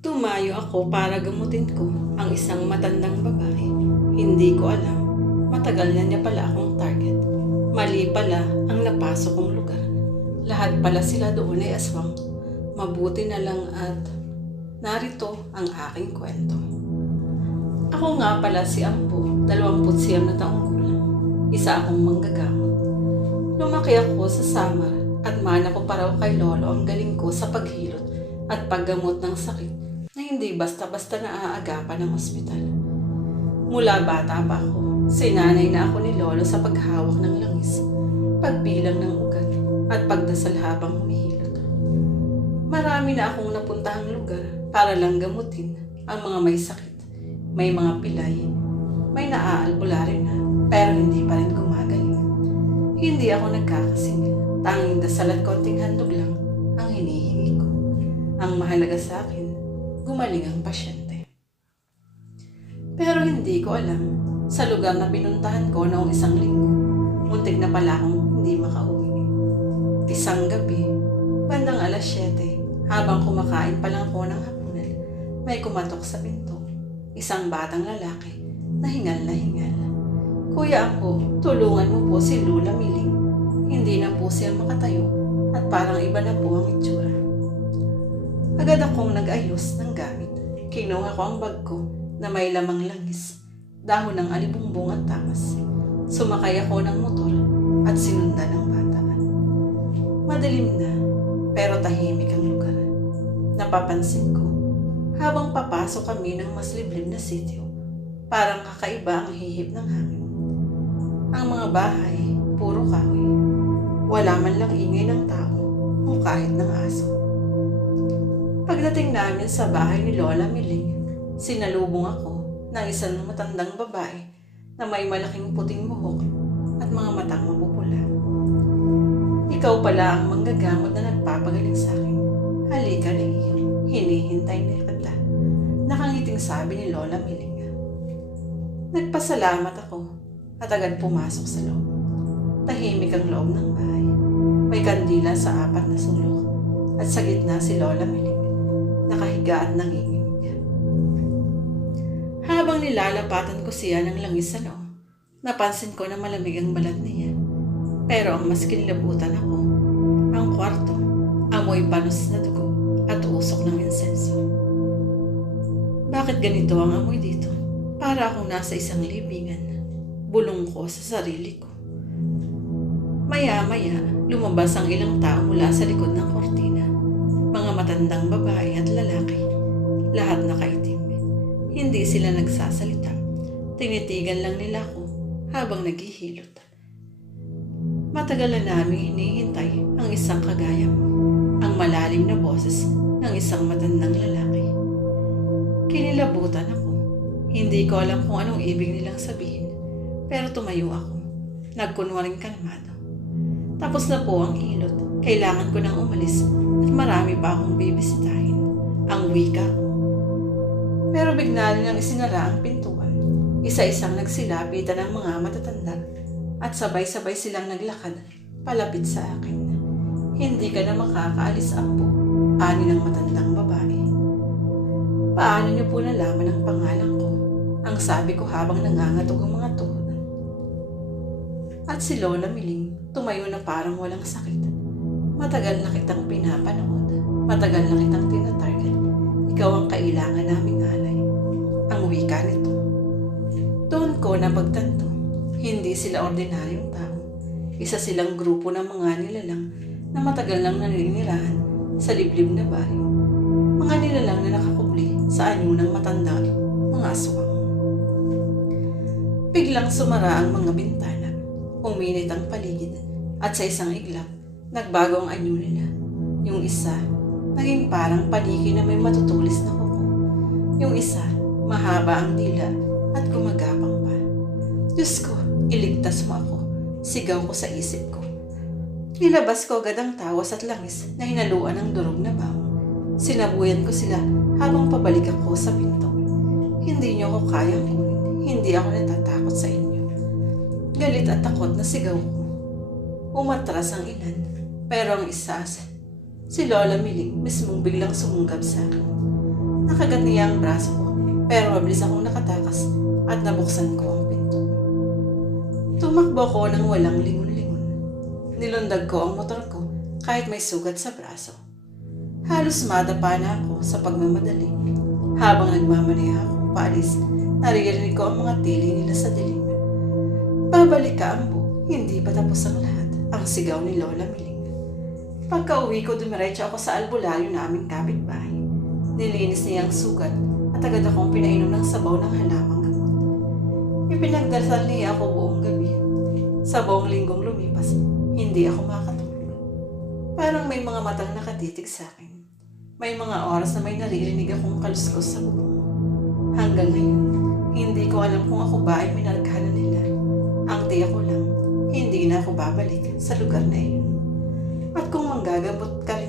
Tumayo ako para gamutin ko ang isang matandang babae. Hindi ko alam, matagal na niya pala akong target. Mali pala ang napasok kong lugar. Lahat pala sila doon ay aswang. Mabuti na lang at narito ang aking kwento. Ako nga pala si Ambo, 29 na taong gulang. Isa akong manggagamot. Lumaki ako sa Samar at mana ko pa raw kay Lolo ang galing ko sa paghilot at paggamot ng sakit na hindi basta-basta naaagapan ng ospital. Mula bata pa ako, sinanay na ako ni Lolo sa paghawak ng langis, pagbilang ng ugat at pagdasal habang humihilot. Marami na akong napuntahang lugar para lang gamutin ang mga may sakit. May mga pilay, may naaalbularyo na pero hindi pa rin gumagaling. Hindi ako nagkakasingil, tanging dasal at konting handog lang ang hinihingi ko. Ang mahalaga sa akin, gumaling ang pasyente. Pero hindi ko alam, sa lugar na pinuntahan ko noong isang linggo, muntik na pala akong hindi makauwi. Isang gabi, bandang 7:00, habang kumakain pa lang ako ng hapunan, may kumatok sa pinto. Isang batang lalaki na hingal na hingal. "Kuya ako, tulungan mo po si Lula Miling. Hindi na po siya makatayo at parang iba na po ang itsura." Agad akong nag-ayos ng gamit. Kinuha ko ang bag ko na may lamang langis, dahon ng alibumbong at tamas. Sumakay ako ng motor at sinundan ng bata. Madilim na, pero tahimik ang lugar. Napapansin ko, habang papasok kami ng mas liblib na sitio, parang kakaiba ang hihip ng hangin. Ang mga bahay, puro kahoy. Wala man lang ingay ng tao o kahit ng aso. Pagdating namin sa bahay ni Lola Miling, sinalubong ako ng isang matandang babae na may malaking puting buhok at mga matang mapupula. "Ikaw pala ang manggagamot na nagpapagaling sa akin. Halika na iyo, hinihintay na kita," nakangiting sabi ni Lola Miling. Nagpasalamat ako at agad pumasok sa loob. Tahimik ang loob ng bahay. May kandila sa 4 na sulok at sa gitna si Lola Miling, nakahiga at nanginginig. Habang nilalapatan ko siya ng langis sa noo, napansin ko na malamig ang balat niya. Pero ang mas kinilabutan ako, ang kwarto, amoy panos na dugo at usok ng insenso. Bakit ganito ang amoy dito? Para akong nasa isang libingan. Bulong ko sa sarili ko. Maya-maya, lumabas ang ilang tao mula sa likod ng kortina. Mga matandang babae at lalaki. Lahat nakaitim. Hindi sila nagsasalita. Tinitigan lang nila ako habang naghihilot. Matagal na namin hinihintay ang isang kagaya mo. Ang malalim na boses ng isang matandang lalaki. Kinilabutan ako. Hindi ko alam kung anong ibig nilang sabihin. Pero tumayo ako. Nagkunwaring kalmado. Tapos na po ang hilot. Kailangan ko nang umalis at marami pa akong bibisitahin. Ang wika ko. Pero bigla nilang isinara ang pintuan. Isa-isang nagsilapitan ang mga matatanda at sabay-sabay silang naglakad palapit sa akin. "Hindi ka na makakaalis, Ambo," ani ng matandang babae. "Paano niyo po nalaman ang pangalan ko?" ang sabi ko habang nangangatog ang mga tuhod. At si Lola Miling tumayo na parang walang sakit. "Matagal na kitang pinapanood. Matagal na kitang tinatarget. Ikaw ang kailangan naming alay." Ang wika nito. Doon ko napagtanto, hindi sila ordinaryong tao. Isa silang grupo ng mga nilalang na matagal nang naninirahan sa liblib na baryo. Mga nilalang na nakakubli sa anyo ng matanda, mga aswang. Biglang sumara ang mga bintana. Uminit ang paligid at sa isang iglap, nagbago ang anyo nila. Yung isa, naging parang paniki na may matutulis na kuko. Yung isa, mahaba ang dila at gumagapang pa. "Diyos ko, iligtas mo ako," sigaw ko sa isip ko. Nilabas ko agad ang tawas at langis na hinaluan ng durog na baho. Sinabuyan ko sila habang pabalik ako sa pinto. "Hindi niyo ako kayang kunin. Hindi ako natatakot sa inyo." Galit at takot na sigaw ko. Umatras ang ilan, pero ang isa, si Lola Miling mismong biglang sumunggab sa akin. Nakagat niya ang braso ko, pero mabilis akong nakatakas at nabuksan ko ang pinto. Tumakbo ko ng walang lingon-lingon. Nilundag ko ang motor ko kahit may sugat sa braso. Halos madapa na ako sa pagmamadali. Habang nagmamaneha ako paalis, naririnig ko ang mga tili nila sa dilim. Babalik ka, Ambo, hindi pa tapos ang lahat, ang sigaw ni Lola Miling. Pagka-uwi ko, dumiretso ako sa albularyo na aming kapitbahay. Nilinis niya ang sugat at agad akong pinainom ng sabaw ng halamang gamot. Ipinagdasal niya ako buong gabi. Sa buong linggong lumipas, hindi ako makatulog. Parang may mga matang nakatitig sa akin. May mga oras na may naririnig akong kaluskos sa bubong. Hanggang ngayon, hindi ko alam kung ako ba ay minarkahan nila. Ang tiyak ko lang, hindi na ako babalik sa lugar na iyon. At kung manggagamot ka